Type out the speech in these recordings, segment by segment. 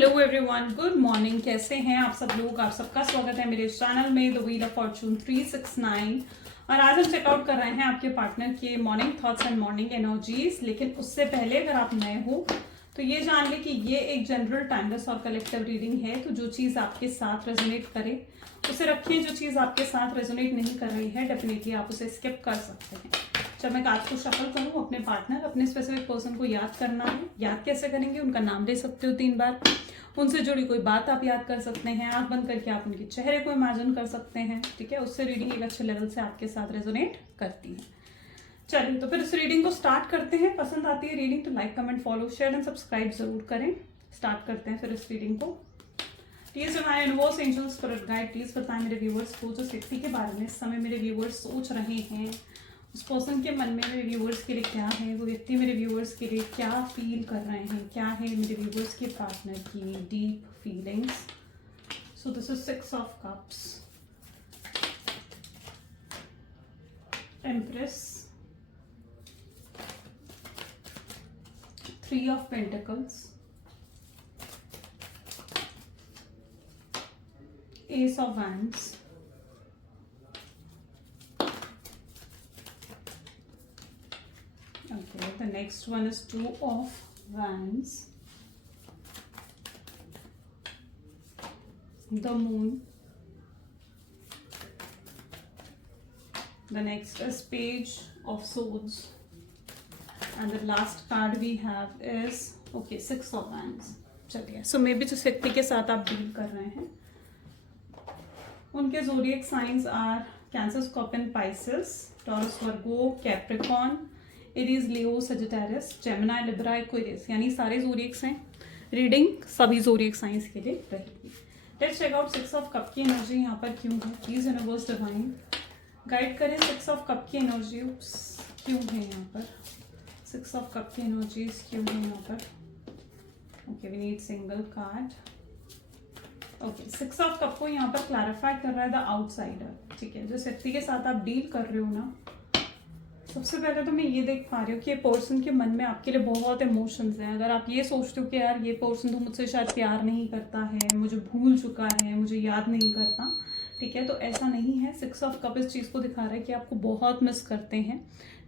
Hello everyone, good morning. कैसे हैं आप सब लोग? आप सबका स्वागत है मेरे चैनल में द व्हील ऑफ फॉर्चून 369। और आज हम चेकआउट कर रहे हैं आपके पार्टनर के morning thoughts and morning energies. लेकिन उससे पहले अगर आप नए हो तो ये जान ले कि ये एक जनरल टाइमलेस और कलेक्टिव रीडिंग है। तो जो चीज़ आपके साथ रेजोनेट करे उसे रखिए, जो चीज़ आपके साथ रेजोनेट नहीं कर रही है डेफिनेटली आप उसे स्किप कर सकते हैं। जब मैं कार्ड को शफल करूँ, अपने पार्टनर, अपने स्पेसिफिक पर्सन को याद करना है। याद कैसे करेंगे? उनका नाम ले सकते हो 3 बार, उनसे जुड़ी कोई बात आप याद कर सकते हैं, आंख बंद करके आप उनके चेहरे को इमेजिन कर सकते हैं। ठीक है, उससे रीडिंग एक अच्छे लेवल से आपके साथ रेजोनेट करती है। चलिए तो फिर इस रीडिंग को स्टार्ट करते हैं। पसंद आती है रीडिंग तो like, comment, follow, share and subscribe जरूर करें। स्टार्ट करते हैं फिर इस रीडिंग को। प्लीज हमारे universe angels spirit guide please बताएं मेरे व्यूवर्स को, जो व्यक्ति के बारे में इस समय मेरे व्यूवर्स सोच रहे हैं, उस पर्सन के मन में मेरे व्यूवर्स के लिए क्या है, वो व्यक्ति मेरे व्यूवर्स के लिए क्या फील कर रहे हैं, क्या है मेरे व्यूवर्स के पार्टनर की deep feelings. So this is 6 of cups, empress, 3 of pentacles, S of wands, okay, the next one is 2 of wands, the moon, the next is page of swords, and the last card we have is okay 6 of wands. चलिए, so maybe जिस व्यक्ति के साथ आप deal कर रहे हैं उनके zodiac signs are Cancer, Scorpion, Pisces, Taurus, Virgo, Capricorn, Aries, Leo, Sagittarius, Gemini, Libra, Aquarius, यानी सारे ज़ोडिएक्स हैं। रीडिंग सभी ज़ोडिएक साइंस के लिए रहेगी। Let's check out 6 of cup की एनर्जी यहाँ पर क्यों है। प्लीज यूनिवर्स डिवाइन गाइड करें 6 ऑफ कप की एनर्जी क्यों है यहाँ पर। 6 ऑफ कप की एनर्जीज क्यों है यहाँ पर। Okay, we need single card. Okay, 6 of cup को यहाँ पर क्लैरिफाई कर रहा है द आउटसाइडर। ठीक है, जिस व्यक्ति के साथ आप डील कर रहे हो ना, सबसे पहले तो मैं ये देख पा रही हूँ कि पर्सन के मन में आपके लिए बहुत इमोशंस हैं। अगर आप ये सोचते हो कि यार ये पर्सन तो मुझसे शायद प्यार नहीं करता है, मुझे भूल चुका है, मुझे याद नहीं करता, ठीक है, तो ऐसा नहीं है। 6 ऑफ कप इस चीज़ को दिखा रहा है कि आपको बहुत मिस करते हैं।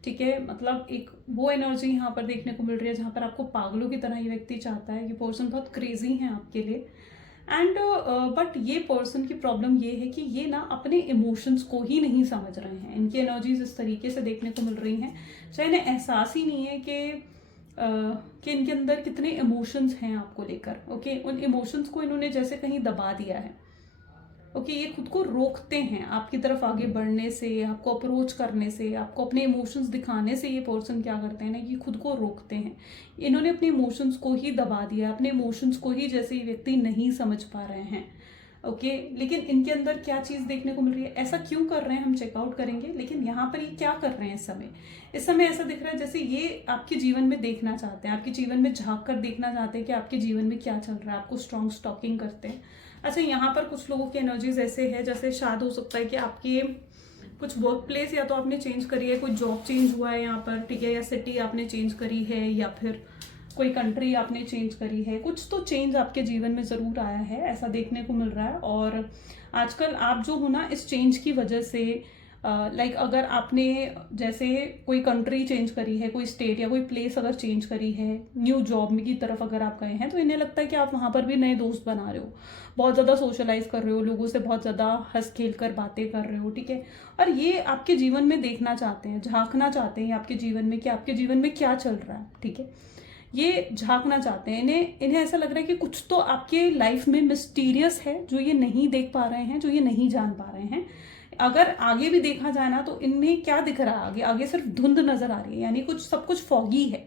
ठीक है, मतलब एक वो एनर्जी यहाँ पर देखने को मिल रही है जहाँ पर आपको पागलों की तरह ये व्यक्ति चाहता है। ये पर्सन बहुत क्रेजी है आपके लिए एंड बट ये पर्सन की प्रॉब्लम ये है कि ये ना अपने इमोशंस को ही नहीं समझ रहे हैं। इनकी एनर्जीज इस तरीके से देखने को मिल रही हैं, चाहे इन्हें एहसास ही नहीं है कि इनके अंदर कितने इमोशंस हैं आपको लेकर। ओके, उन इमोशंस को इन्होंने जैसे कहीं दबा दिया है। ओके, ये खुद को रोकते हैं आपकी तरफ आगे बढ़ने से, आपको अप्रोच करने से, आपको अपने इमोशंस दिखाने से। ये पर्सन क्या करते हैं ना कि खुद को रोकते हैं। इन्होंने अपने इमोशंस को ही दबा दिया, अपने इमोशंस को ही जैसे ये व्यक्ति नहीं समझ पा रहे हैं। ओके, लेकिन इनके अंदर क्या चीज़ देखने को मिल रही है, ऐसा क्यों कर रहे हैं हम चेकआउट करेंगे। लेकिन यहाँ पर ये क्या कर रहे हैं इस समय ऐसा दिख रहा है जैसे ये आपके जीवन में देखना चाहते हैं, आपके जीवन में झांक कर देखना चाहते हैं कि आपके जीवन में क्या चल रहा है, आपको स्ट्रॉन्ग स्टॉकिंग करते हैं। अच्छा, यहाँ पर कुछ लोगों की एनर्जीज ऐसे है जैसे शायद हो सकता है कि आपकी कुछ वर्क प्लेस या तो आपने चेंज करी है, कोई जॉब चेंज हुआ है यहाँ पर, ठीक है, या सिटी आपने चेंज करी है, या फिर कोई कंट्री आपने चेंज करी है। कुछ तो चेंज आपके जीवन में ज़रूर आया है, ऐसा देखने को मिल रहा है। और आजकल आप जो हो ना, इस चेंज की वजह से लाइक अगर आपने जैसे कोई कंट्री चेंज करी है, कोई स्टेट या कोई प्लेस अगर चेंज करी है, न्यू जॉब की तरफ अगर आप गए हैं, तो इन्हें लगता है कि आप वहाँ पर भी नए दोस्त बना रहे हो, बहुत ज़्यादा सोशलाइज कर रहे हो, लोगों से बहुत ज़्यादा हंस खेल कर बातें कर रहे हो। ठीक है, और ये आपके जीवन में देखना चाहते हैं, झांकना चाहते हैं आपके जीवन में कि आपके जीवन में क्या चल रहा है। ठीक है, ये झांकना चाहते हैं। इन्हें ऐसा लग रहा है कि कुछ तो आपके लाइफ में मिस्टीरियस है जो ये नहीं देख पा रहे हैं, जो ये नहीं जान पा रहे हैं। अगर आगे भी देखा जाए ना तो इनमें क्या दिख रहा है, आगे सिर्फ धुंध नजर आ रही है, यानी कुछ सब कुछ फॉगी है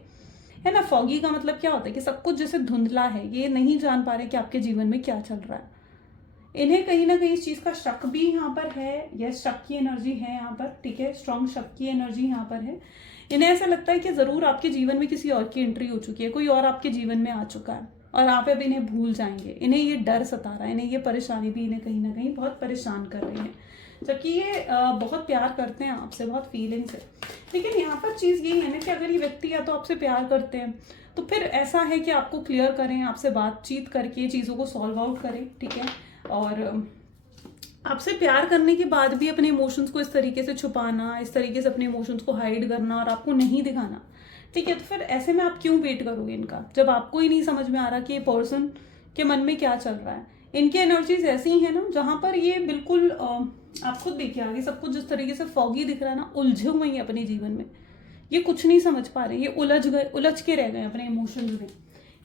ना। फॉगी का मतलब क्या होता है कि सब कुछ जैसे धुंधला है, ये नहीं जान पा रहे कि आपके जीवन में क्या चल रहा है। इन्हें कहीं ना कहीं इस चीज का शक भी यहाँ पर है, यस, शक की एनर्जी है यहाँ पर। ठीक है, स्ट्रॉन्ग शक की एनर्जी यहाँ पर है। इन्हें ऐसा लगता है कि जरूर आपके जीवन में किसी और की एंट्री हो चुकी है, कोई और आपके जीवन में आ चुका है और आप अब इन्हें भूल जाएंगे। इन्हें ये डर सता रहा है, इन्हें ये परेशानी भी इन्हें कहीं ना कहीं बहुत परेशान कर रही है। जबकि ये बहुत प्यार करते हैं आपसे, बहुत फीलिंग से। लेकिन यहाँ पर चीज़ यही है ना कि अगर ये व्यक्ति या तो आपसे प्यार करते हैं तो फिर ऐसा है कि आपको क्लियर करें, आपसे बातचीत करके चीज़ों को सॉल्व आउट करें, ठीक है। और आपसे प्यार करने के बाद भी अपने इमोशंस को इस तरीके से छुपाना, इस तरीके से अपने इमोशंस को हाइड करना और आपको नहीं दिखाना, ठीक है, तो फिर ऐसे में आप क्यों वेट करोगे इनका, जब आपको ही नहीं समझ में आ रहा कि ये पर्सन के मन में क्या चल रहा है। इनकी एनर्जीज ऐसी ही है ना जहाँ पर ये बिल्कुल आप खुद देखिए आगे सब कुछ जिस तरीके से फॉगी दिख रहा है ना, उलझे हुए हैं अपने जीवन में, ये कुछ नहीं समझ पा रहे, ये उलझ के रह गए अपने इमोशंस में,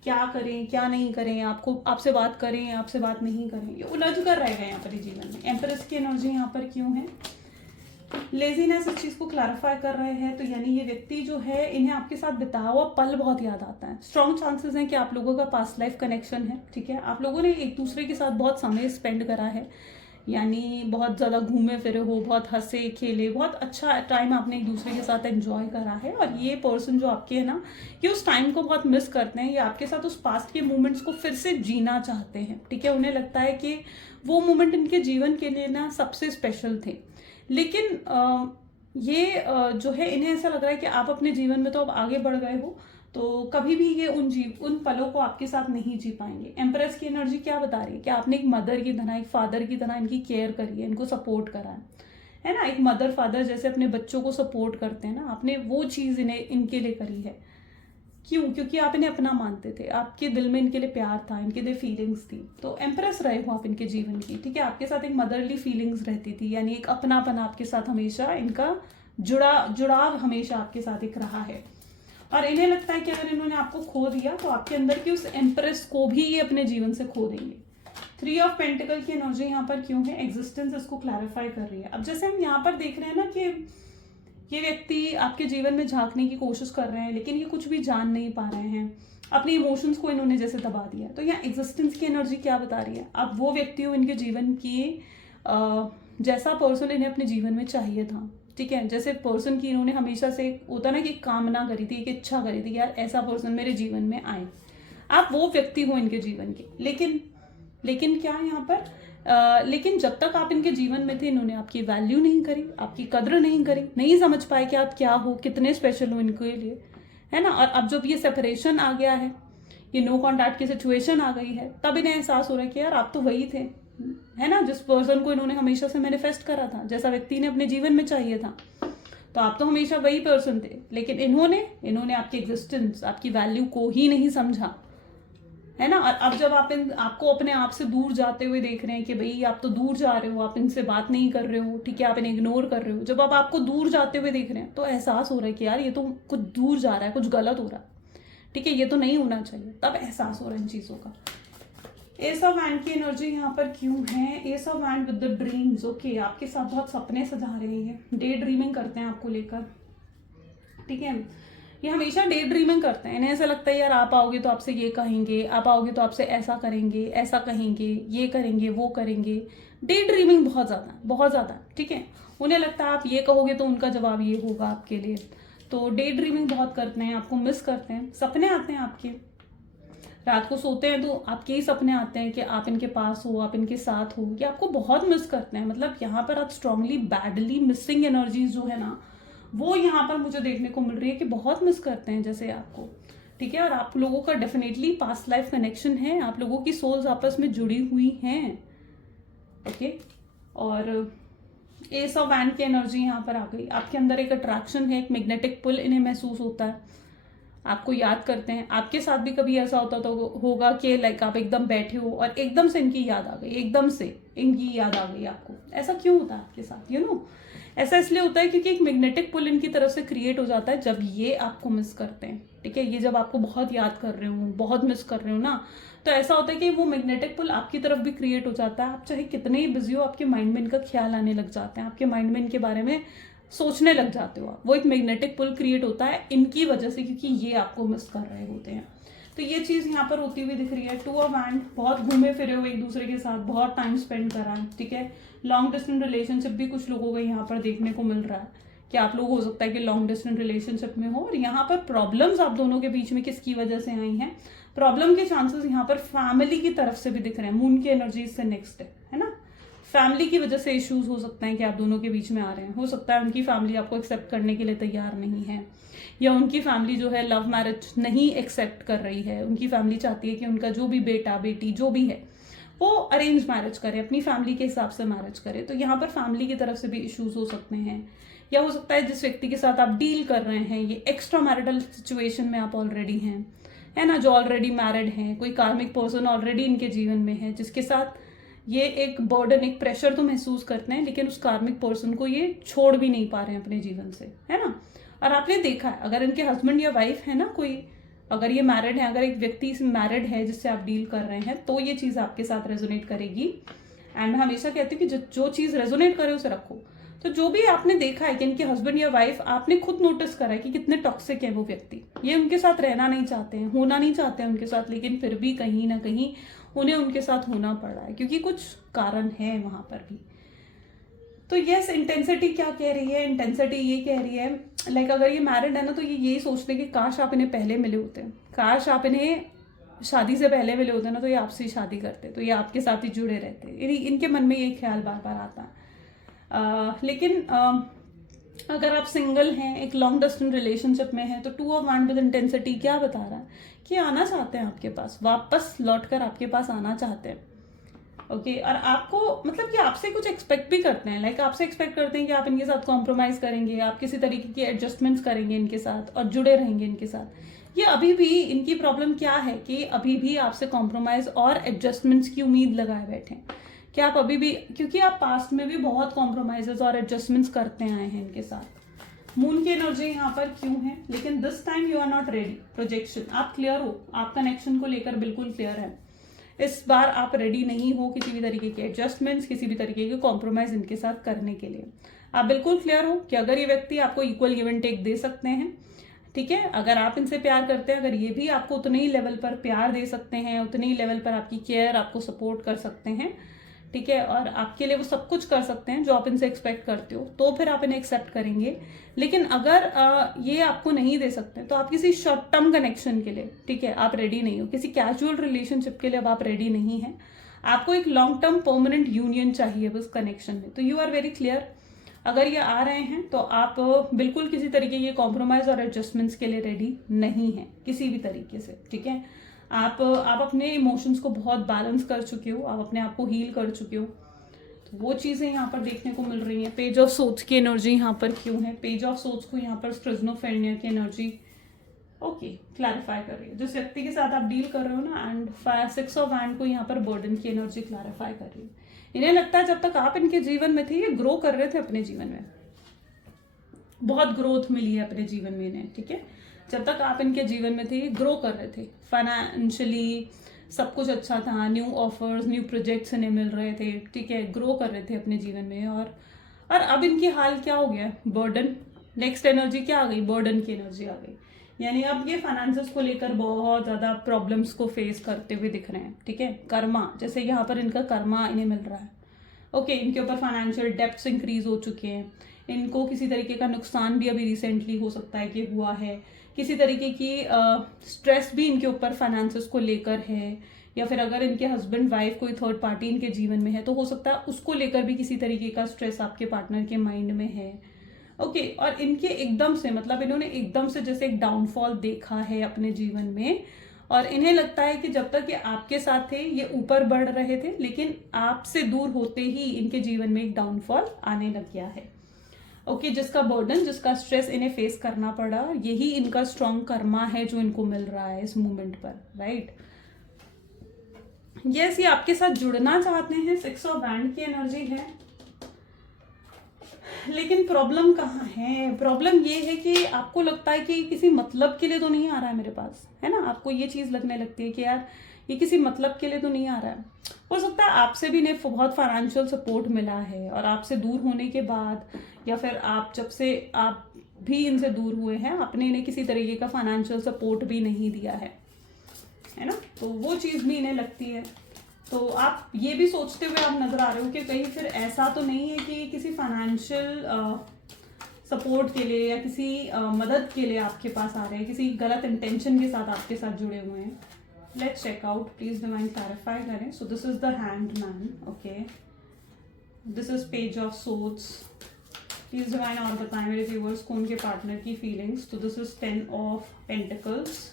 क्या करें क्या नहीं करें, आपसे बात करें आपसे बात नहीं करें, ये उलझ कर रह गए अपने जीवन में। एम्प्रेस की एनर्जी यहाँ पर क्यों है, लेजीनेस इस चीज को क्लैरिफाई कर रहे हैं, तो यानी ये व्यक्ति जो है इन्हें आपके साथ बिताया हुआ पल बहुत याद आता है। स्ट्रॉन्ग चांसेस हैं कि आप लोगों का पास्ट लाइफ कनेक्शन है, ठीक है, आप लोगों ने एक दूसरे के साथ बहुत समय स्पेंड करा है, यानी बहुत ज़्यादा घूमे फिरे हो, बहुत हंसे खेले, बहुत अच्छा टाइम आपने एक दूसरे के साथ एंजॉय करा है। और ये पर्सन जो आपके है ना, ये उस टाइम को बहुत मिस करते हैं, ये आपके साथ उस पास्ट के मोमेंट्स को फिर से जीना चाहते हैं, ठीक है। उन्हें लगता है कि वो मोमेंट इनके जीवन के लिए ना सबसे स्पेशल थे। लेकिन ये जो है इन्हें ऐसा लग रहा है कि आप अपने जीवन में तो अब आगे बढ़ गए हो, तो कभी भी ये उन पलों को आपके साथ नहीं जी पाएंगे। एम्प्रेस की एनर्जी क्या बता रही है कि आपने एक मदर की तरह, एक फादर की तरह इनकी केयर करी है, इनको सपोर्ट करा है ना, एक मदर फादर जैसे अपने बच्चों को सपोर्ट करते हैं ना, आपने वो चीज़ इनके लिए करी है। क्यों? क्योंकि आप इन्हें अपना मानते थे, आपके दिल में इनके लिए प्यार था, इनके लिए फीलिंग्स थी, तो एम्प्रेस रहे हो आप इनके जीवन की, ठीक है। आपके साथ एक मदरली फीलिंग्स रहती थी, यानी एक अपनापन आपके साथ हमेशा, इनका जुड़ाव हमेशा आपके साथ एक रहा है। और इन्हें लगता है कि अगर इन्होंने आपको खो दिया तो आपके अंदर की उस एम्प्रेस को भी ये अपने जीवन से खो देंगे। 3 ऑफ पेंटिकल की एनर्जी यहाँ पर क्यों है, एग्जिस्टेंस इसको क्लैरिफाई कर रही है। अब जैसे हम यहाँ पर देख रहे हैं ना कि ये व्यक्ति आपके जीवन में झांकने की कोशिश कर रहे हैं, लेकिन ये कुछ भी जान नहीं पा रहे हैं, अपने इमोशंस को इन्होंने जैसे दबा दिया। तो यहाँ एग्जिस्टेंस की एनर्जी क्या बता रही है, अब वो व्यक्ति हो इनके जीवन की जैसा पर्सन इन्हें अपने जीवन में चाहिए था, ठीक है, जैसे पर्सन की इन्होंने हमेशा से होता ना कि कामना करी थी, एक इच्छा करी थी, यार ऐसा पर्सन मेरे जीवन में आए, आप वो व्यक्ति हो इनके जीवन के। लेकिन क्या यहाँ पर लेकिन जब तक आप इनके जीवन में थे इन्होंने आपकी वैल्यू नहीं करी, आपकी कद्र नहीं करी, नहीं समझ पाए कि आप क्या हो, कितने स्पेशल हो इनके लिए, है ना। और अब जब ये सेपरेशन आ गया है, ये नो कॉन्टैक्ट की सिचुएशन आ गई है, तब इन्हें एहसास हो रहा है कि यार आप तो वही थे, है ना, जिस पर्सन को इन्होंने हमेशा से मैनिफेस्ट करा था, जैसा व्यक्ति ने अपने जीवन में चाहिए था, तो आप तो हमेशा वही पर्सन थे। लेकिन इन्होंने आपकी एग्जिस्टेंस, आपकी वैल्यू को ही नहीं समझा, है ना। और अब जब आपको अपने आप से दूर जाते हुए देख रहे हैं कि भाई आप तो दूर जा रहे हो, आप इनसे बात नहीं कर रहे हो, ठीक है, आप इन्हें इग्नोर कर रहे हो, जब आप आपको दूर जाते हुए देख रहे हैं तो एहसास हो रहा है कि यार ये तो कुछ दूर जा रहा है, कुछ गलत हो रहा है, ठीक है, ये तो नहीं होना चाहिए, तब एहसास हो रहा है इन चीज़ों का। एस ऑफ वैंड की एनर्जी यहाँ पर क्यों है, S of wand with the dreams, okay, आपके साथ बहुत सपने सजा रहे हैं, डे ड्रीमिंग करते हैं आपको लेकर, ठीक है, ये हमेशा डे ड्रीमिंग करते हैं, इन्हें ऐसा लगता है यार आप आओगे तो आपसे ये कहेंगे, आप आओगे तो आपसे ऐसा करेंगे, ऐसा कहेंगे, ये करेंगे, वो करेंगे, डे ड्रीमिंग बहुत ज़्यादा, ठीक है। उन्हें लगता है आप ये कहोगे तो उनका जवाब ये होगा आपके लिए, तो डे ड्रीमिंग बहुत करते हैं, आपको मिस करते हैं, सपने आते हैं आपके, रात को सोते हैं तो आपके ही सपने आते हैं कि आप इनके पास हो, आप इनके साथ हो, ये आपको बहुत मिस करते हैं। मतलब यहाँ पर आप स्ट्रांगली बैडली मिसिंग एनर्जीज जो है ना, वो यहाँ पर मुझे देखने को मिल रही है कि बहुत मिस करते हैं जैसे आपको, ठीक है। और आप लोगों का डेफिनेटली पास्ट लाइफ कनेक्शन है, आप लोगों की सोल्स आपस में जुड़ी हुई हैं, ओके। और एस ऑफ वैंड की एनर्जी यहाँ पर आ गई, आपके अंदर एक अट्रैक्शन है, एक मैग्नेटिक पुल इन्हें महसूस होता है, आपको याद करते हैं। आपके साथ भी कभी ऐसा होता तो होगा कि लाइक आप एकदम बैठे हो और एकदम से इनकी याद आ गई, एकदम से इनकी याद आ गई आपको। ऐसा क्यों होता है आपके साथ, यू नो, ऐसा इसलिए होता है क्योंकि एक मैग्नेटिक पुल इनकी तरफ से क्रिएट हो जाता है जब ये आपको मिस करते हैं, ठीक है। ये जब आपको बहुत याद कर रहे हो, बहुत मिस कर रहे हो ना, तो ऐसा होता है कि वो मैग्नेटिक पुल आपकी तरफ भी क्रिएट हो जाता है। आप चाहे कितने ही बिजी हो, आपके माइंड में इनका ख्याल आने लग जाते हैं, आपके माइंड में इनके बारे में सोचने लग जाते हो आप। वो एक मैग्नेटिक पुल क्रिएट होता है इनकी वजह से, क्योंकि ये आपको मिस कर रहे होते हैं। तो ये चीज़ यहाँ पर होती हुई दिख रही है। 2 ऑफ वैंड, बहुत घूमे फिरे हो एक दूसरे के साथ, बहुत टाइम स्पेंड करा है, ठीक है। लॉन्ग डिस्टेंस रिलेशनशिप भी कुछ लोगों को यहाँ पर देखने को मिल रहा है कि आप लोग हो सकता है कि लॉन्ग डिस्टेंस रिलेशनशिप में हो। और यहाँ पर प्रॉब्लम्स आप दोनों के बीच में किसकी वजह से आई हैं, प्रॉब्लम के चांसेस यहाँ पर फैमिली की तरफ से भी दिख रहे हैं। मून की एनर्जी इससे नेक्स्ट है ना, फैमिली की वजह से इश्यूज हो सकते हैं कि आप दोनों के बीच में आ रहे हैं। हो सकता है उनकी फैमिली आपको एक्सेप्ट करने के लिए तैयार नहीं है, या उनकी फैमिली जो है लव मैरिज नहीं एक्सेप्ट कर रही है। उनकी फैमिली चाहती है कि उनका जो भी बेटा बेटी जो भी है वो अरेंज मैरिज करे, अपनी फैमिली के हिसाब से मैरिज करे। तो यहाँ पर फैमिली की तरफ से भी इश्यूज हो सकते हैं। या हो सकता है जिस व्यक्ति के साथ आप डील कर रहे हैं ये एक्स्ट्रा मैरिटल सिचुएशन में आप ऑलरेडी हैं, है ना, जो ऑलरेडी मैरिड हैं, कोई कार्मिक पर्सन ऑलरेडी इनके जीवन में है जिसके साथ ये एक बर्डन, एक प्रेशर तो महसूस करते हैं, लेकिन उस कार्मिक पर्सन को ये छोड़ भी नहीं पा रहे हैं अपने जीवन से, है ना। और आपने देखा है अगर इनके हस्बैंड या वाइफ है ना, कोई अगर ये मैरिड है, अगर एक व्यक्ति मैरिड है जिससे आप डील कर रहे हैं, तो ये चीज़ आपके साथ रेजोनेट करेगी। एंड मैं हमेशा कहती हूँ कि जो चीज़ रेजोनेट करे उसे रखो। तो जो भी आपने देखा है कि इनके हस्बैंड या वाइफ, आपने खुद नोटिस करा है कि कितने टॉक्सिक है वो व्यक्ति, ये उनके साथ रहना नहीं चाहते हैं, होना नहीं चाहते हैं उनके साथ, लेकिन फिर भी कहीं ना कहीं उन्हें उनके साथ होना पड़ रहा है क्योंकि कुछ कारण है वहां पर भी। तो यस, इंटेंसिटी क्या कह रही है? इंटेंसिटी ये कह रही है लाइक अगर ये मैरिड है ना तो ये यही सोचते हैं कि काश आप इन्हें पहले मिले होते, काश आप इन्हें शादी से पहले मिले होते ना तो ये आपसे शादी करते, तो ये आपके साथ ही जुड़े रहते। इनके मन में ये ख्याल बार बार आता है। लेकिन अगर आप सिंगल हैं, एक लॉन्ग डिस्टेंस रिलेशनशिप में हैं, तो 2 ऑफ वांड विद इंटेंसिटी क्या बता रहा है कि आना चाहते हैं आपके पास, वापस लौटकर आपके पास आना चाहते हैं। ओके, और आपको मतलब कि आपसे कुछ एक्सपेक्ट भी करते हैं, लाइक आपसे एक्सपेक्ट करते हैं कि आप इनके साथ कॉम्प्रोमाइज करेंगे, आप किसी तरीके की एडजस्टमेंट्स करेंगे इनके साथ और जुड़े रहेंगे इनके साथ। ये अभी भी इनकी प्रॉब्लम क्या है कि अभी भी आपसे कॉम्प्रोमाइज और एडजस्टमेंट्स की उम्मीद लगाए बैठे हैं कि आप अभी भी, क्योंकि आप पास्ट में भी बहुत कॉम्प्रोमाइजेस और एडजस्टमेंट्स करते आए हैं इनके साथ। मून की एनर्जी यहाँ पर क्यों है, लेकिन this time you are not ready. Projection, आप क्लियर हो, आप कनेक्शन को लेकर बिल्कुल क्लियर है। इस बार आप रेडी नहीं हो किसी भी तरीके के एडजस्टमेंट्स, किसी भी तरीके के कॉम्प्रोमाइज इनके साथ करने के लिए। आप बिल्कुल क्लियर हो कि अगर ये व्यक्ति आपको इक्वल गिव एंड टेक दे सकते हैं, ठीक है, अगर आप इनसे प्यार करते हैं, अगर ये भी आपको उतने ही लेवल पर प्यार दे सकते हैं, उतने ही लेवल पर आपकी केयर, आपको सपोर्ट कर सकते हैं, ठीक है, और आपके लिए वो सब कुछ कर सकते हैं जो आप इनसे एक्सपेक्ट करते हो, तो फिर आप इन्हें एक्सेप्ट करेंगे। लेकिन अगर ये आपको नहीं दे सकते तो आप किसी शॉर्ट टर्म कनेक्शन के लिए, ठीक है, आप रेडी नहीं हो, किसी कैजुअल रिलेशनशिप के लिए अब आप रेडी नहीं है, आपको एक लॉन्ग टर्म परमानेंट यूनियन चाहिए उस कनेक्शन में। तो यू आर वेरी क्लियर, अगर ये आ रहे हैं तो आप बिल्कुल किसी तरीके के कॉम्प्रोमाइज और एडजस्टमेंट्स के लिए रेडी नहीं है किसी भी तरीके से, ठीक है। आप अपने इमोशंस को बहुत बैलेंस कर चुके हो, आप अपने आप को हील कर चुके हो, तो वो चीज़ें यहाँ पर देखने को मिल रही हैं। पेज ऑफ सोर्ड्स की एनर्जी यहाँ पर क्यों है? पेज ऑफ सोर्ड्स को यहाँ पर स्ट्रिजनोफेरेनिया की एनर्जी ओके क्लैरिफाई कर रही है, जिस व्यक्ति के साथ आप डील कर रहे हो ना, एंड 6 ऑफ हैंड को यहाँ पर बर्डन की एनर्जी क्लैरिफाई कर रही है। इन्हें लगता है जब तक आप इनके जीवन में थे ये ग्रो कर रहे थे अपने जीवन में, बहुत ग्रोथ मिली है अपने जीवन में इन्हें, ठीक है, जब तक आप इनके जीवन में थे ये ग्रो कर रहे थे, फाइनेंशियली सब कुछ अच्छा था, न्यू ऑफर्स न्यू प्रोजेक्ट्स इन्हें मिल रहे थे, ठीक है, ग्रो कर रहे थे अपने जीवन में। और अब इनकी हाल क्या हो गया? बर्डन। नेक्स्ट एनर्जी क्या आ गई? बर्डन की एनर्जी आ गई, यानी अब ये फाइनेंसेस को लेकर बहुत ज़्यादा प्रॉब्लम्स को फेस करते हुए दिख रहे हैं, ठीक है। कर्मा, जैसे यहाँ पर इनका कर्मा इन्हें मिल रहा है, ओके, इनके ऊपर फाइनेंशियल डेप्ट्स इंक्रीज हो चुके हैं, इनको किसी तरीके का नुकसान भी अभी रिसेंटली हो सकता है कि हुआ है, किसी तरीके की स्ट्रेस भी इनके ऊपर फाइनेंसेस को लेकर है, या फिर अगर इनके हस्बैंड वाइफ कोई थर्ड पार्टी इनके जीवन में है तो हो सकता है उसको लेकर भी किसी तरीके का स्ट्रेस आपके पार्टनर के माइंड में है, ओके। और इनके एकदम से, मतलब इन्होंने एकदम से जैसे एक डाउनफॉल देखा है अपने जीवन में, और इन्हें लगता है कि जब तक ये आपके साथ थे ये ऊपर बढ़ रहे थे, लेकिन आपसे दूर होते ही इनके जीवन में एक डाउनफॉल आने लग गया है, ओके, जिसका बर्डन, जिसका स्ट्रेस इन्हें फेस करना पड़ा, यही इनका स्ट्रॉन्ग कर्मा है जो इनको मिल रहा है इस मोमेंट पर, राइट। यस, ये आपके साथ जुड़ना चाहते हैं, 6 ऑफ हैंड की एनर्जी है, लेकिन प्रॉब्लम कहाँ है? प्रॉब्लम ये है कि आपको लगता है कि किसी मतलब के लिए तो नहीं आ रहा है मेरे पास, है ना, आपको ये चीज़ लगने लगती है कि यार ये किसी मतलब के लिए तो नहीं आ रहा है। हो सकता है आपसे भी इन्हें बहुत फाइनेंशियल सपोर्ट मिला है, और आपसे दूर होने के बाद, या फिर आप जब से आप भी इनसे दूर हुए हैं, आपने इन्हें किसी तरीके का फाइनेंशियल सपोर्ट भी नहीं दिया है ना, तो वो चीज़ भी इन्हें लगती है। तो आप ये भी सोचते हुए आप नजर आ रहे हो कि कहीं फिर ऐसा तो नहीं है कि किसी फाइनेंशियल सपोर्ट के लिए या किसी मदद के लिए आपके पास आ रहे हैं, किसी गलत इंटेंशन के साथ आपके साथ जुड़े हुए हैं। Let's check out, please divine clarify करें। So this is the hanged man, okay, this is page of swords. Please divine और बताएं मेरे व्यूअर्स को उनके पार्टनर की फीलिंग्स। तो this is 10 of pentacles.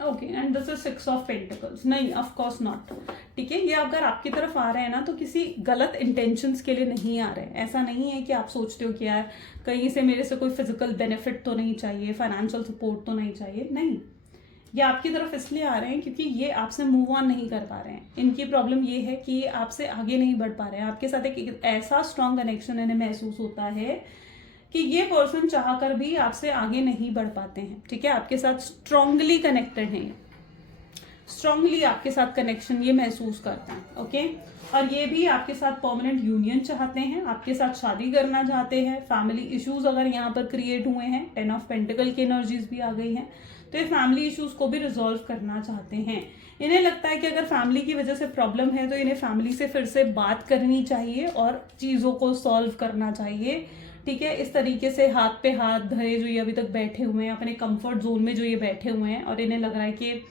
Okay, and this is 6 of pentacles. नहीं, of course not. ठीक है, ये अगर आपकी तरफ आ रहे हैं ना तो किसी गलत इंटेंशंस के लिए नहीं आ रहे हैं। ऐसा नहीं है कि आप सोचते हो कि यार कहीं से मेरे से कोई फिजिकल बेनिफिट तो नहीं चाहिए, फाइनेंशियल सपोर्ट तो नहीं चाहिए। नहीं, ये आपकी तरफ इसलिए आ रहे हैं क्योंकि ये आपसे मूव ऑन नहीं कर पा रहे हैं। इनकी प्रॉब्लम ये है कि ये आपसे आगे नहीं बढ़ पा रहे हैं। आपके साथ एक ऐसा स्ट्रॉन्ग कनेक्शन इन्हें महसूस होता है कि ये पर्सन चाह कर भी आपसे आगे नहीं बढ़ पाते हैं। ठीक है, आपके साथ स्ट्रांगली कनेक्टेड हैं, स्ट्रांगली आपके साथ कनेक्शन ये महसूस करते हैं। ओके, और ये भी आपके साथ परमानेंट यूनियन चाहते हैं, आपके साथ शादी करना चाहते हैं। फैमिली इश्यूज अगर यहाँ पर क्रिएट हुए हैं, 10 ऑफ पेंटिकल की एनर्जीज भी आ गई हैं, तो ये फैमिली इश्यूज को भी रिजॉल्व करना चाहते हैं। इन्हें लगता है कि अगर फैमिली की वजह से प्रॉब्लम है तो इन्हें फैमिली से फिर से बात करनी चाहिए और चीज़ों को सॉल्व करना चाहिए। ठीक है, इस तरीके से हाथ पे हाथ धरे जो ये अभी तक बैठे हुए हैं, अपने कंफर्ट जोन में जो ये बैठे हुए हैं और इन्हें लग रहा है कि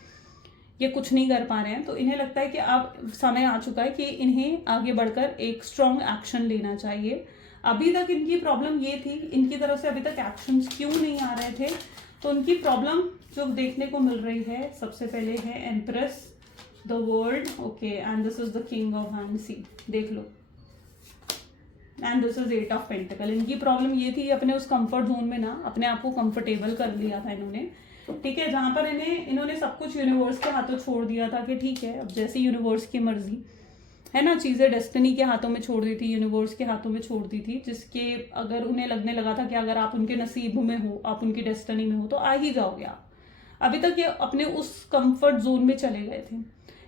ये कुछ नहीं कर पा रहे हैं, तो इन्हें लगता है कि अब समय आ चुका है कि इन्हें आगे बढ़कर एक स्ट्रॉन्ग एक्शन लेना चाहिए। अभी तक इनकी प्रॉब्लम ये थी, इनकी तरफ से अभी तक एक्शंस क्यों नहीं आ रहे थे, तो उनकी प्रॉब्लम जो देखने को मिल रही है सबसे पहले है empress, the world. Okay, and this is the king of hand. See, देख लो, and this is 8 of pentacle. इनकी प्रॉब्लम ये थी अपने उस कंफर्ट जोन में ना अपने आप को कंफर्टेबल कर लिया था इन्होंने। ठीक है, जहां पर इन्होंने सब कुछ यूनिवर्स के हाथों छोड़ दिया था कि ठीक है अब जैसी यूनिवर्स की मर्जी है ना, चीजें डेस्टिनी के हाथों में छोड़ दी थी, यूनिवर्स के हाथों में छोड़ दी थी, जिसके अगर उन्हें लगने लगा था कि अगर आप उनके नसीब में हो, आप उनकी डेस्टिनी में हो तो आ ही जाओगे आप। अभी तक ये अपने उस कंफर्ट जोन में चले गए थे,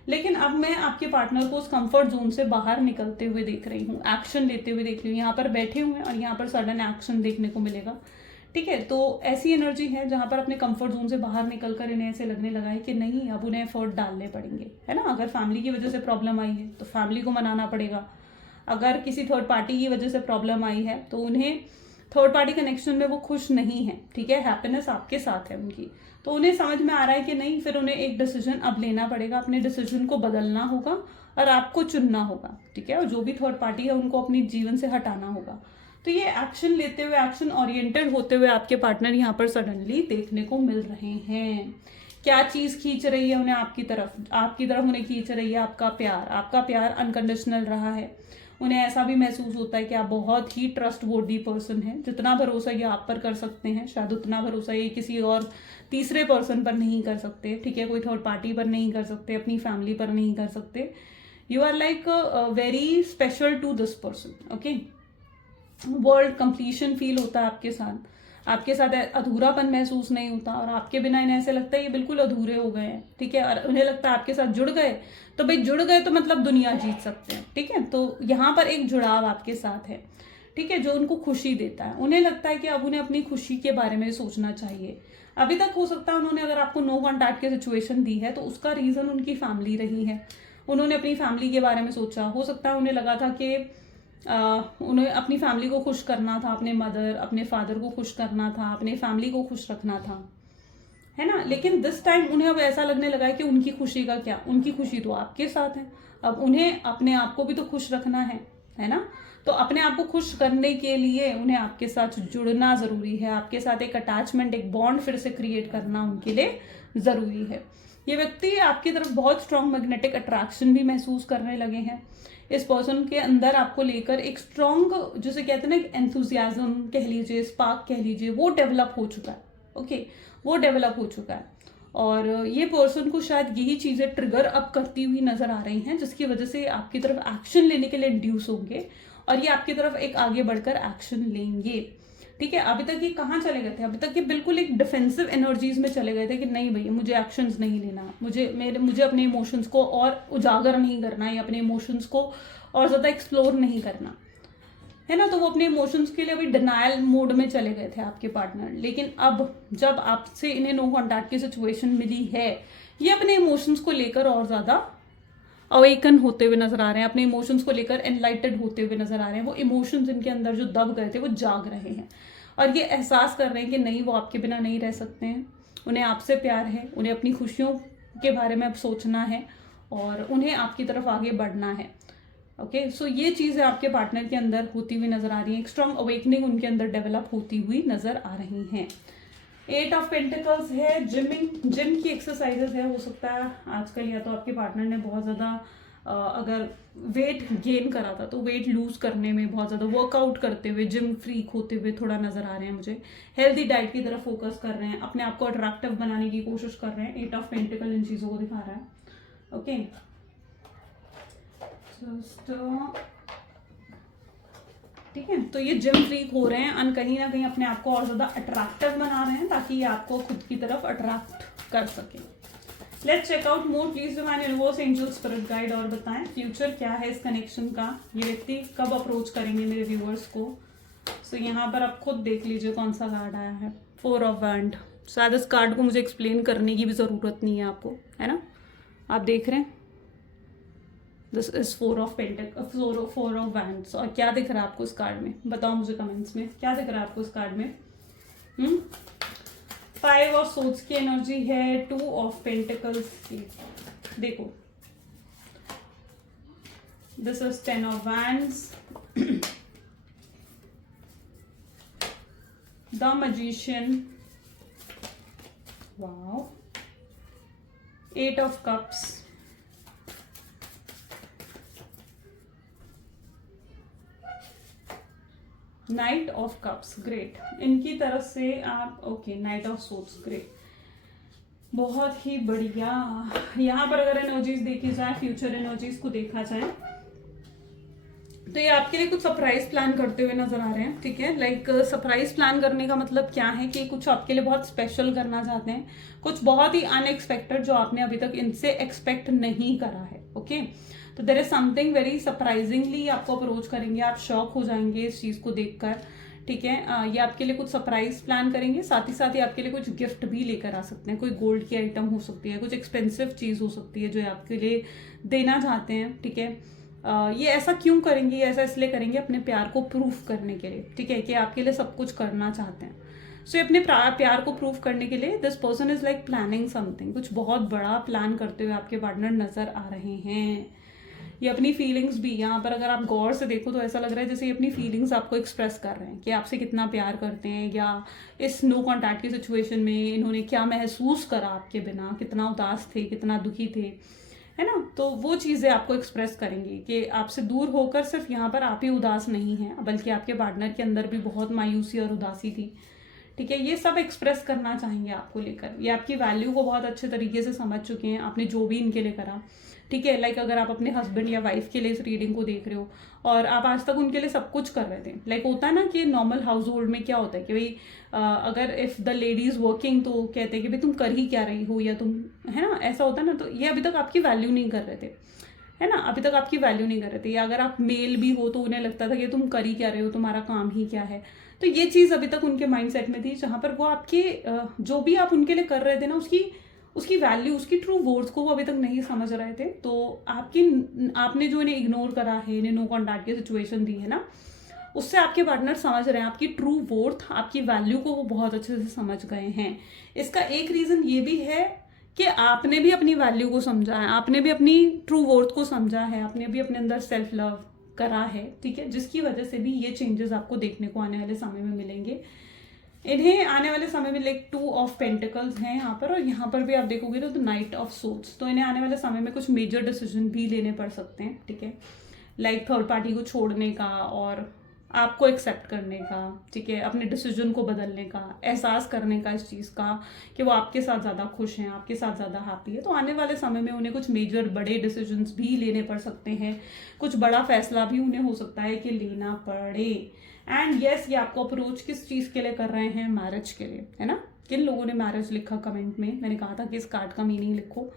लेकिन अब मैं आपके पार्टनर को उस कंफर्ट जोन से बाहर निकलते हुए देख रही हूँ, एक्शन लेते हुए देख रही हूँ। यहाँ पर बैठे हुए हैं और यहाँ पर सडन एक्शन देखने को मिलेगा। ठीक है, तो ऐसी एनर्जी है जहां पर अपने कंफर्ट जोन से बाहर निकलकर इन्हें ऐसे लगने लगा है कि नहीं, अब उन्हें एफर्ट डालने पड़ेंगे, है ना। अगर फैमिली की वजह से प्रॉब्लम आई है तो फैमिली को मनाना पड़ेगा। अगर किसी थर्ड पार्टी की वजह से प्रॉब्लम आई है तो उन्हें थर्ड पार्टी कनेक्शन में वो खुश नहीं है। ठीक है, हैप्पीनेस आपके साथ है उनकी, तो उन्हें समझ में आ रहा है कि नहीं, फिर उन्हें एक डिसीजन अब लेना पड़ेगा, अपने डिसीजन को बदलना होगा और आपको चुनना होगा। ठीक है, और जो भी थर्ड पार्टी है उनको अपनी जीवन से हटाना होगा। तो ये एक्शन लेते हुए, एक्शन ओरिएंटेड होते हुए आपके पार्टनर यहाँ पर सडनली देखने को मिल रहे हैं। क्या चीज खींच रही है उन्हें आपकी तरफ उन्हें खींच रही है आपका प्यार। आपका प्यार अनकंडीशनल रहा है। उन्हें ऐसा भी महसूस होता है कि आप बहुत ही ट्रस्ट वर्दी पर्सन हैं। जितना भरोसा ये आप पर कर सकते हैं, शायद उतना भरोसा ये किसी और तीसरे पर्सन पर नहीं कर सकते। ठीक है, कोई थर्ड पार्टी पर नहीं कर सकते, अपनी फैमिली पर नहीं कर सकते। You are like very special to this person. Okay, world completion feel होता है आपके साथ अधूरापन महसूस नहीं होता, और आपके बिना इन्हें ऐसे लगता है ये बिल्कुल अधूरे हो गए हैं। ठीक है, और उन्हें लगता है आपके साथ जुड़ गए तो भाई जुड़ गए तो मतलब दुनिया जीत सकते हैं। ठीक है, तो यहाँ पर एक जुड़ाव आपके साथ है। ठीक है, जो उनको खुशी देता है। उन्हें लगता है कि अब उन्हें अपनी खुशी के बारे में सोचना चाहिए। अभी तक हो सकता है उन्होंने अगर आपको नो कॉन्टैक्ट की सिचुएशन दी है तो उसका रीजन उनकी फैमिली रही है। उन्होंने अपनी फैमिली के बारे में सोचा। हो सकता है उन्हें लगा था कि उन्हें अपनी फैमिली को खुश करना था, अपने मदर अपने फादर को खुश करना था, अपने फैमिली को खुश रखना था, है ना। लेकिन दिस टाइम उन्हें अब ऐसा लगने लगा है कि उनकी खुशी का क्या, उनकी खुशी तो आपके साथ है। अब उन्हें अपने आप को भी तो खुश रखना है ना। तो अपने आप को खुश करने के लिए उन्हें आपके साथ जुड़ना जरूरी है। आपके साथ एक अटैचमेंट, एक बॉन्ड फिर से क्रिएट करना उनके लिए जरूरी है। ये व्यक्ति आपकी तरफ बहुत स्ट्रॉन्ग मैग्नेटिक अट्रैक्शन भी महसूस करने लगे हैं। इस पर्सन के अंदर आपको लेकर एक स्ट्रॉन्ग, जिसे कहते हैं ना, एंथुजियाज्म कह लीजिए, स्पार्क कह लीजिए, वो डेवलप हो चुका है। ओके, वो डेवलप हो चुका है। और ये पर्सन को शायद यही चीजें ट्रिगर अप करती हुई नजर आ रही हैं, जिसकी वजह से आपकी तरफ एक्शन लेने के लिए इंड्यूस होंगे और ये आपकी तरफ एक आगे बढ़कर एक्शन लेंगे। ठीक है, अभी तक ये कहाँ चले गए थे? अभी तक ये बिल्कुल एक डिफेंसिव एनर्जीज में चले गए थे कि नहीं भैया मुझे एक्शंस नहीं लेना, मुझे अपने इमोशंस को और उजागर नहीं करना या अपने इमोशंस को और ज्यादा एक्सप्लोर नहीं करना, है ना। तो वो अपने इमोशंस के लिए अभी डिनायल मोड में चले गए थे आपके पार्टनर। लेकिन अब जब आपसे इन्हें नो कॉन्टैक्ट की सिचुएशन मिली है, ये अपने इमोशंस को लेकर और ज्यादा अवेकन होते हुए नजर आ रहे हैं, अपने इमोशंस को लेकर एनलाइटेड होते हुए नजर आ रहे हैं। वो इमोशंस इनके अंदर जो दब गए थे वो जाग रहे हैं और ये एहसास कर रहे हैं कि नहीं, वो आपके बिना नहीं रह सकते हैं। उन्हें आपसे प्यार है, उन्हें अपनी खुशियों के बारे में अब सोचना है और उन्हें आपकी तरफ आगे बढ़ना है। ओके सो ये चीज़ें आपके पार्टनर के अंदर होती हुई नजर आ रही हैं, एक स्ट्रॉन्ग अवेकनिंग उनके अंदर डेवलप होती हुई नजर आ रही हैं। 8 ऑफ पेंटिकल्स है, जिम की एक्सरसाइजेस है। हो सकता है आजकल या तो आपके पार्टनर ने बहुत ज़्यादा अगर वेट गेन करा था तो वेट लूज करने में बहुत ज़्यादा वर्कआउट करते हुए, जिम फ्रीक होते हुए थोड़ा नजर आ रहे हैं मुझे। हेल्दी डाइट की तरफ फोकस कर रहे हैं, अपने आप को अट्रैक्टिव बनाने की कोशिश कर रहे हैं। 8 ऑफ पेंटिकल इन चीज़ों को दिखा रहा है। ओके ठीक है, तो ये जिम फ्रीक हो रहे हैं, कहीं ना कहीं अपने आप को और ज़्यादा अट्रैक्टिव बना रहे हैं ताकि ये आपको खुद की तरफ अट्रैक्ट कर सके। Let's check out more please divine universe angel spirit guide, और बताएं फ्यूचर क्या है इस कनेक्शन का, ये व्यक्ति कब अप्रोच करेंगे मेरे व्यूअर्स को। सो यहाँ पर आप खुद देख लीजिए कौन सा कार्ड आया है, 4 ऑफ वैंड। शायद इस कार्ड को मुझे एक्सप्लेन करने की भी ज़रूरत नहीं है आपको, है ना, आप देख रहे हैं दिस इज 4 ऑफ वैंड्स। और क्या दिख रहा है आपको इस कार्ड में, बताओ मुझे कमेंट्स में क्या दिख रहा है आपको इस कार्ड में। 5 ऑफ सोर्ड्स की एनर्जी है, 2 ऑफ पेंटिकल्स की, देखो this is 10 of wands, the magician, wow, 8 of cups, night of cups, great. इनकी तरफ से आप okay, night of swords, great, बहुत ही बढ़िया। यहाँ पर अगर एनर्जीज देखी जाए, फ्यूचर एनर्जीज को देखा जाए तो ये आपके लिए कुछ सरप्राइज प्लान करते हुए नजर आ रहे हैं। ठीक है, लाइक सरप्राइज प्लान करने का मतलब क्या है कि कुछ आपके लिए बहुत स्पेशल करना चाहते हैं, कुछ बहुत ही अनएक्सपेक्टेड जो आपने अभी तक इनसे एक्सपेक्ट नहीं करा है। ओके तो there is something very surprisingly आपको अप्रोच करेंगे, आप शॉक हो जाएंगे इस चीज को देखकर। ठीक है, ये आपके लिए कुछ सरप्राइज प्लान करेंगे, साथ ही साथ ही आपके लिए कुछ गिफ्ट भी लेकर आ सकते हैं। कोई गोल्ड की आइटम हो सकती है, कुछ एक्सपेंसिव चीज हो सकती है जो आपके लिए देना चाहते हैं। ठीक है, ये ऐसा क्यों करेंगे, ऐसा इसलिए करेंगे अपने प्यार को प्रूफ करने के लिए। ठीक है, कि आपके लिए सब कुछ करना चाहते हैं। सो ये अपने प्यार को प्रूफ करने के लिए this person is like planning something, कुछ बहुत बड़ा प्लान करते हुए आपके पार्टनर नजर आ रहे हैं। ये अपनी फीलिंग्स भी, यहाँ पर अगर आप गौर से देखो तो ऐसा लग रहा है जैसे ये अपनी फीलिंग्स आपको एक्सप्रेस कर रहे हैं कि आपसे कितना प्यार करते हैं, या इस नो कॉन्टैक्ट की सिचुएशन में इन्होंने क्या महसूस करा आपके बिना, कितना उदास थे, कितना दुखी थे, है ना। तो वो चीज़ें आपको एक्सप्रेस करेंगी कि आपसे दूर होकर सिर्फ यहाँ पर आप ही उदास नहीं हैं, बल्कि आपके पार्टनर के अंदर भी बहुत मायूसी और उदासी थी। ठीक है, ये सब एक्सप्रेस करना चाहेंगे आपको लेकर। ये आपकी वैल्यू को बहुत अच्छे तरीके से समझ चुके हैं, आपने जो भी इनके लिए करा। ठीक है, लाइक अगर आप अपने हस्बैंड या वाइफ के लिए इस रीडिंग को देख रहे हो और आप आज तक उनके लिए सब कुछ कर रहे थे, लाइक होता है ना कि नॉर्मल हाउस होल्ड में क्या होता है कि भाई अगर if the lady is working तो कहते हैं कि भाई तुम कर ही क्या रही हो, या तुम, है ना, ऐसा होता है ना। तो ये अभी तक आपकी वैल्यू नहीं कर रहे थे, है ना, अभी तक आपकी वैल्यू नहीं कर रहे थे। या अगर आप मेल भी हो तो उन्हें लगता था कि तुम कर ही क्या रहे हो, तुम्हारा काम ही क्या है। तो ये चीज़ अभी तक उनके माइंडसेट में थी, जहाँ पर वो आपके जो भी आप उनके लिए कर रहे थे ना, उसकी वैल्यू, उसकी ट्रू वर्थ को वो अभी तक नहीं समझ रहे थे। तो आपने जो इन्हें इग्नोर करा है, इन्हें नो कॉन्टैक्ट की सिचुएशन दी है ना, उससे आपके पार्टनर समझ रहे हैं आपकी ट्रू वर्थ, आपकी वैल्यू को वो बहुत अच्छे से समझ गए हैं। इसका एक रीज़न ये भी है कि आपने भी अपनी वैल्यू को समझा है, आपने भी अपनी ट्रू वर्थ को समझा है, आपने भी अपने अंदर सेल्फ लव करा है। ठीक है, जिसकी वजह से भी ये चेंजेस आपको देखने को आने वाले समय में मिलेंगे। इन्हें आने वाले समय में लाइक 2 ऑफ पेंटिकल्स हैं यहाँ पर, और यहाँ पर भी आप देखोगे तो नाइट ऑफ सोर्ड्स। तो इन्हें आने वाले समय में कुछ मेजर डिसीजन भी लेने पड़ सकते हैं। ठीक है, लाइक थर्ड पार्टी को छोड़ने का और आपको एक्सेप्ट करने का। ठीक है, अपने डिसीजन को बदलने का, एहसास करने का इस चीज़ का कि वो आपके साथ ज़्यादा खुश हैं, आपके साथ ज़्यादा हैप्पी है। तो आने वाले समय में उन्हें कुछ मेजर बड़े डिसीजंस भी लेने पड़ सकते हैं, कुछ बड़ा फैसला भी उन्हें हो सकता है कि लेना पड़े। एंड यस, ये आपको अप्रोच किस चीज़ के लिए कर रहे हैं, मैरिज के लिए, है ना। किन लोगों ने मैरिज लिखा कमेंट में, मैंने कहा था कि इस कार्ड का मीनिंग लिखो,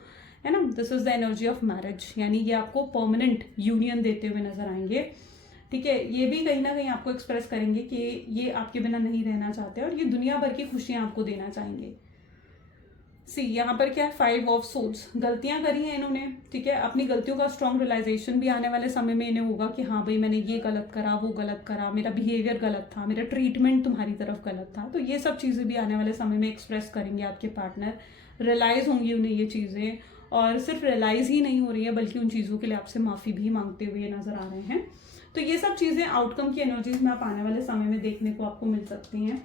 है ना। This is the energy of marriage, यानी ये आपको परमानेंट यूनियन देते हुए नजर आएंगे। ठीक है, ये भी कहीं ना कहीं आपको एक्सप्रेस करेंगे कि ये आपके बिना नहीं रहना चाहते और ये दुनिया भर की खुशियां आपको देना चाहेंगे। सी यहाँ पर क्या है, 5 ऑफ सोर्ड्स, गलतियां करी हैं इन्होंने। ठीक है, अपनी गलतियों का स्ट्रॉन्ग रियलाइजेशन भी आने वाले समय में इन्हें होगा कि हाँ भाई मैंने ये गलत करा, वो गलत करा, मेरा बिहेवियर गलत था, मेरा ट्रीटमेंट तुम्हारी तरफ गलत था। तो ये सब चीज़ें भी आने वाले समय में एक्सप्रेस करेंगे आपके पार्टनर, रियलाइज होंगी उन्हें ये चीज़ें, और सिर्फ रियलाइज़ ही नहीं हो रही है बल्कि उन चीज़ों के लिए आपसे माफ़ी भी मांगते हुए नज़र आ रहे हैं। तो ये सब चीज़ें आउटकम की एनर्जीज में आप आने वाले समय में देखने को आपको मिल सकती हैं।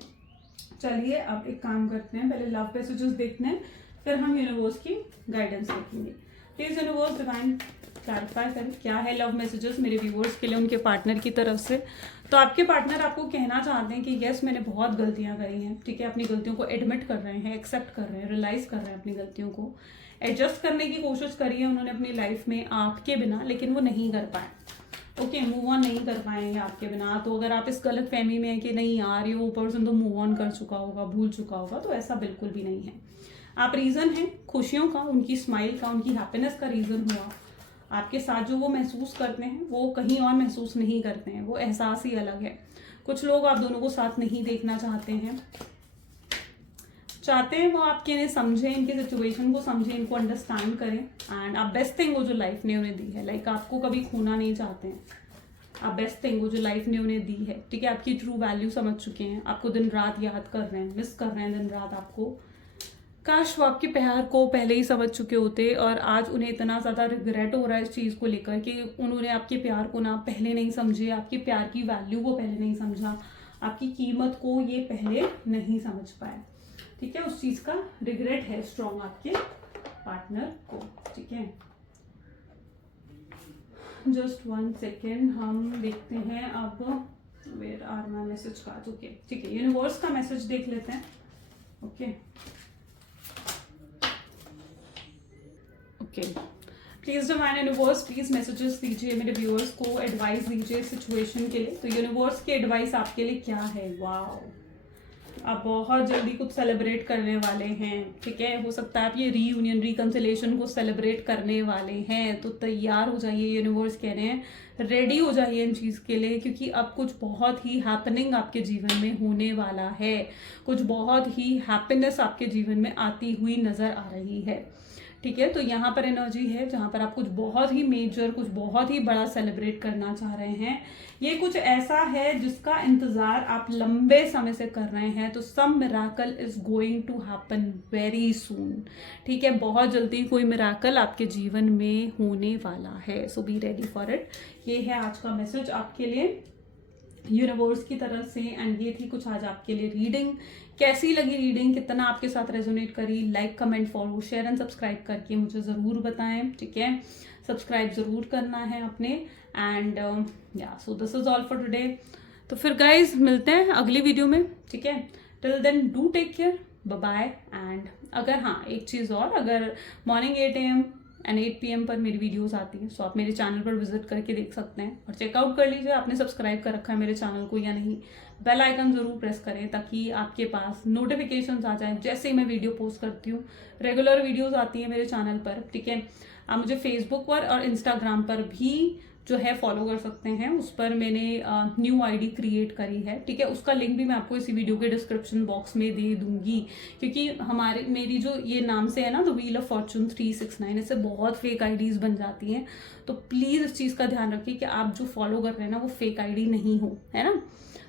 चलिए अब एक काम करते हैं, पहले लव मैसेजेस देखते हैं, फिर हम यूनिवर्स की गाइडेंस देखेंगे। प्लीज यूनिवर्स डिवाइन क्लैरिफाई करें क्या है लव मैसेजेस मेरे व्यूअर्स के लिए उनके पार्टनर की तरफ से। तो आपके पार्टनर आपको कहना चाहते हैं कि यस मैंने बहुत गलतियां करी हैं, ठीक है, अपनी गलतियों को एडमिट कर रहे हैं, एक्सेप्ट कर रहे हैं, रियलाइज कर रहे हैं अपनी गलतियों को, एडजस्ट करने की कोशिश करी है उन्होंने अपनी लाइफ में आपके बिना, लेकिन वो नहीं कर पाए। ओके, मूव ऑन नहीं कर पाएंगे आपके बिना। तो अगर आप इस गलत फहमी में है कि नहीं यार ये वो पर्सन तो मूव ऑन कर चुका होगा, भूल चुका होगा, तो ऐसा बिल्कुल भी नहीं है। आप रीज़न है खुशियों का, उनकी स्माइल का, उनकी हैप्पीनेस का रीज़न हुआ। आपके साथ जो वो महसूस करते हैं वो कहीं और महसूस नहीं करते हैं, वो एहसास ही अलग है। कुछ लोग आप दोनों को साथ नहीं देखना चाहते हैं वो आपके इन्हें समझें, इनके सिचुएशन को समझें, इनको अंडरस्टैंड करें एंड आप बेस्ट थिंग वो जो लाइफ ने उन्हें दी है, लाइक आपको कभी खोना नहीं चाहते हैं। आप बेस्ट थिंग वो जो लाइफ ने उन्हें दी है, ठीक है, आपकी ट्रू वैल्यू समझ चुके हैं, आपको दिन रात याद कर रहे हैं, मिस कर रहे हैं दिन रात आपको। काश वो आपके प्यार को पहले ही समझ चुके होते और आज उन्हें इतना ज़्यादा रिग्रेट हो रहा है इस चीज़ को लेकर कि उन्होंने आपके प्यार को ना पहले नहीं समझे, आपके प्यार की वैल्यू को पहले नहीं समझा, आपकी कीमत को ये पहले नहीं समझ पाए, ठीक है। उस चीज़ का रिग्रेट है स्ट्रॉन्ग आपके पार्टनर को, ठीक है। जस्ट 1 सेकेंड, हम देखते हैं अब where are my message cards. Okay, ठीक है, यूनिवर्स का मैसेज देख लेते हैं। Okay okay, please divine universe please messages दीजिए मेरे व्यूअर्स को, एडवाइस दीजिए सिचुएशन के लिए। तो यूनिवर्स की एडवाइस आपके लिए क्या है? वाओ, आप बहुत जल्दी कुछ सेलिब्रेट करने वाले हैं, ठीक है। हो सकता है आप ये रीयूनियन, रिकंसिलेशन को सेलिब्रेट करने वाले हैं, तो तैयार हो जाइए। यूनिवर्स कह रहे हैं रेडी हो जाइए इन चीज़ के लिए, क्योंकि अब कुछ बहुत ही हैपनिंग आपके जीवन में होने वाला है, कुछ बहुत ही हैप्पीनेस आपके जीवन में आती हुई नजर आ रही है, ठीक है। तो यहाँ पर एनर्जी है जहाँ पर आप कुछ बहुत ही मेजर, कुछ बहुत ही बड़ा सेलिब्रेट करना चाह रहे हैं। ये कुछ ऐसा है जिसका इंतजार आप लंबे समय से कर रहे हैं। तो some miracle is going to happen very soon, ठीक है। बहुत जल्दी कोई मिराकल आपके जीवन में होने वाला है, सो बी रेडी फॉर इट। ये है आज का मैसेज आपके लिए यूनिवर्स की तरफ से। एंड ये थी कुछ आज आपके लिए रीडिंग। कैसी लगी रीडिंग, कितना आपके साथ रेजोनेट करी, like comment follow share and subscribe करके मुझे ज़रूर बताएं, ठीक है। सब्सक्राइब ज़रूर करना है अपने। एंड या सो this is all for today. तो फिर गाइज मिलते हैं अगली वीडियो में, ठीक है। Till then do take care, bye bye. And अगर हाँ एक चीज़ और, अगर मॉर्निंग 8 AM एंड 8 PM पर मेरी वीडियोस आती हैं, सो आप मेरे चैनल पर विजिट करके देख सकते हैं और चेकआउट कर लीजिए आपने सब्सक्राइब कर रखा है मेरे चैनल को या नहीं। बेल आइकन ज़रूर प्रेस करें ताकि आपके पास नोटिफिकेशंस आ जाएं जैसे ही मैं वीडियो पोस्ट करती हूँ। रेगुलर वीडियोस आती हैं मेरे चैनल पर, ठीक है। आप मुझे फेसबुक पर और इंस्टाग्राम पर भी जो है फॉलो कर सकते हैं। उस पर मैंने न्यू आईडी क्रिएट करी है, ठीक है। उसका लिंक भी मैं आपको इसी वीडियो के डिस्क्रिप्शन बॉक्स में दे दूंगी, क्योंकि मेरी जो ये नाम से है ना, द व्हील ऑफ फॉर्चून 369, इससे बहुत फेक आईडीज बन जाती हैं। तो प्लीज़ इस चीज़ का ध्यान रखिए कि आप जो फॉलो कर रहे हैं ना वो फेक आईडी नहीं हो, है ना।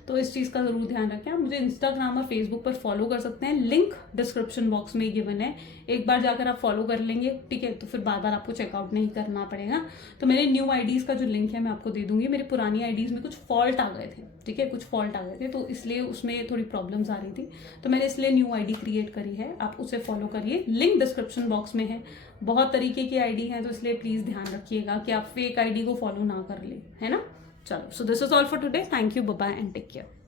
तो इस चीज़ का ज़रूर ध्यान रखें। आप मुझे इंस्टाग्राम और फेसबुक पर फॉलो कर सकते हैं, लिंक डिस्क्रिप्शन बॉक्स में गिवन है। एक बार जाकर आप फॉलो कर लेंगे, ठीक है, तो फिर बार बार आपको चेकआउट नहीं करना पड़ेगा। तो मेरे न्यू आईडीज़ का जो लिंक है मैं आपको दे दूंगी। मेरी पुरानी आईडीज़ में कुछ फॉल्ट आ गए थे, ठीक है, कुछ फॉल्ट आ गए थे, तो इसलिए उसमें थोड़ी प्रॉब्लम्स आ रही थी, तो मैंने इसलिए न्यू आईडी क्रिएट करी है। आप उसे फॉलो करिए, लिंक डिस्क्रिप्शन बॉक्स में है। बहुत तरीके की आईडी है, तो इसलिए प्लीज़ ध्यान रखिएगा कि आप फेक आईडी को फॉलो ना कर ले, है ना। चलो, so this is all for today. Thank you, bye bye and take care.